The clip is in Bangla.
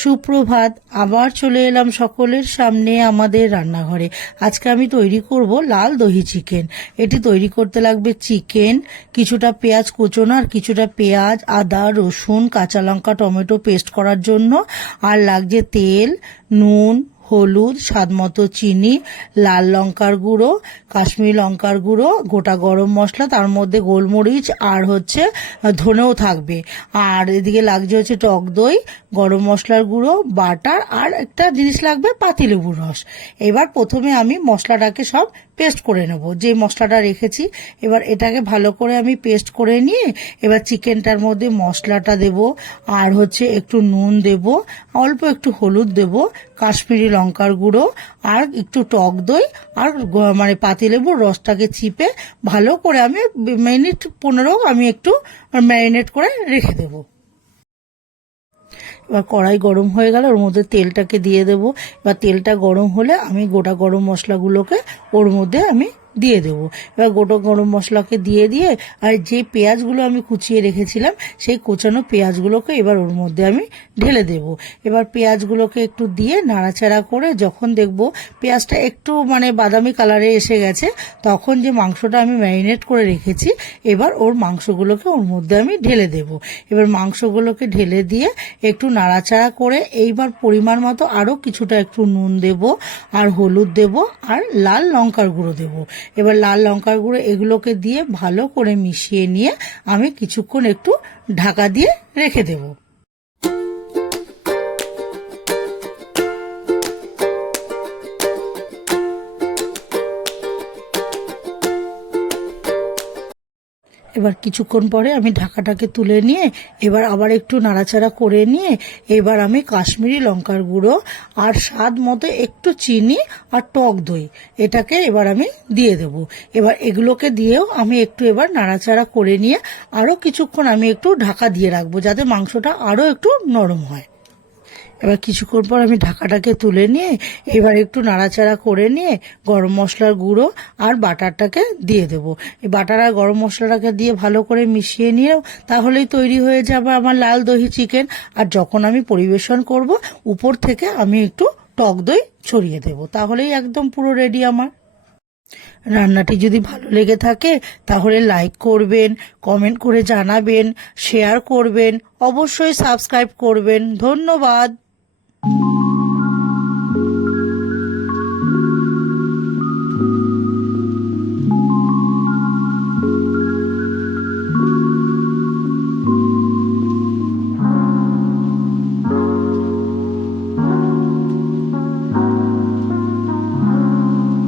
সুপ্রভাত। আবার চলে এলাম সকলের সামনে আমাদের রান্নাঘরে। আজকে আমি তৈরি করব লাল দহি চিকেন। এটি তৈরি করতে লাগবে চিকেন, কিছুটা পেঁয়াজ কুচোনো আর কিছুটা পেঁয়াজ, আদা, রসুন, কাঁচা লঙ্কা, টমেটো পেস্ট করার জন্য। আর লাগছে তেল, নুন, হলুদ, স্বাদমতো চিনি, লাল লঙ্কার গুঁড়ো, কাশ্মীরি লঙ্কার গুঁড়ো, গোটা গরম মশলা, তার মধ্যে গোলমরিচ আর ধনেও থাকবে। আর এদিকে লাগছে টক দই, গরম মশলার গুঁড়ো, বাটার, আর একটা জিনিস লাগবে পাতিলেবুর রস। এবার প্রথমে আমি মশলাটাকে সব পেস্ট করে নেব, যে মশলাটা রেখেছি। এবার এটাকে ভালো করে আমি পেস্ট করে নিয়ে এবার চিকেনটার মধ্যে মশলাটা দেব, আর একটু নুন দেব, অল্প একটু হলুদ দেব, কাশ্মীরি লঙ্কার গুঁড়ো, আর একটু টক দই, আর পাতিলেবুর রসটাকে চিপে ভালো করে আমি মিনিট 15 আমি একটু ম্যারিনেট করে রেখে দেবো। এবার কড়াই গরম হয়ে গেল, ওর মধ্যে তেলটাকে দিয়ে দেব। এবার তেলটা গরম হলে আমি গোটা গরম মশলাগুলোকে ওর মধ্যে আমি দিয়ে দেবো। এবার গোটা গরম মশলাকে দিয়ে আর যে পেঁয়াজগুলো আমি কুচিয়ে রেখেছিলাম সেই কোচানো পেঁয়াজগুলোকে এবার ওর মধ্যে আমি ঢেলে দেব। এবার পেঁয়াজগুলোকে একটু দিয়ে নাড়াচাড়া করে যখন দেখব পেঁয়াজটা একটু বাদামি কালারে এসে গেছে, তখন যে মাংসটা আমি ম্যারিনেট করে রেখেছি এবার ওর মাংসগুলোকে ওর মধ্যে আমি ঢেলে দেব। এবার মাংসগুলোকে ঢেলে দিয়ে একটু নাড়াচাড়া করে এইবার পরিমাণ মতো আরও কিছুটা একটু নুন দেব, আর হলুদ দেব, আর লাল লঙ্কার গুঁড়ো দেব। এবার লাল লঙ্কার গুঁড়ো এগুলোকে দিয়ে ভালো করে মিশিয়ে নিয়ে আমি কিছুক্ষণ একটু ঢাকা দিয়ে রেখে দেব। এবার কিছুক্ষণ পরে আমি ঢাকাটাকে তুলে নিয়ে এবার আবার একটু নাড়াচাড়া করে নিয়ে এবার আমি কাশ্মীরি লঙ্কার গুঁড়ো আর স্বাদ মতো একটু চিনি আর টক দই এটাকে এবার আমি দিয়ে দেব। এবার এগুলোকে দিয়েও আমি একটু এবার নাড়াচাড়া করে নিয়ে আরও কিছুক্ষণ আমি একটু ঢাকা দিয়ে রাখবো, যাতে মাংসটা আরও একটু নরম হয়। এবার কিছুক্ষণ পর আমি ঢাকাটাকে তুলে নিয়ে এবার একটু নাড়াচাড়া করে নিয়ে গরম মশলার গুঁড়ো আর বাটারটাকে দিয়ে দেব। এই বাটার আর গরম মশলাটাকে দিয়ে ভালো করে মিশিয়ে নিয়েও তাহলেই তৈরি হয়ে যাবে আমার লাল দহি চিকেন। আর যখন আমি পরিবেশন করব উপর থেকে আমি একটু টক দই ছড়িয়ে দেব, তাহলেই একদম পুরো রেডি আমার। রান্নাটি যদি ভালো লেগে থাকে তাহলে লাইক করবেন, কমেন্ট করে জানাবেন, শেয়ার করবেন, অবশ্যই সাবস্ক্রাইব করবেন। ধন্যবাদ।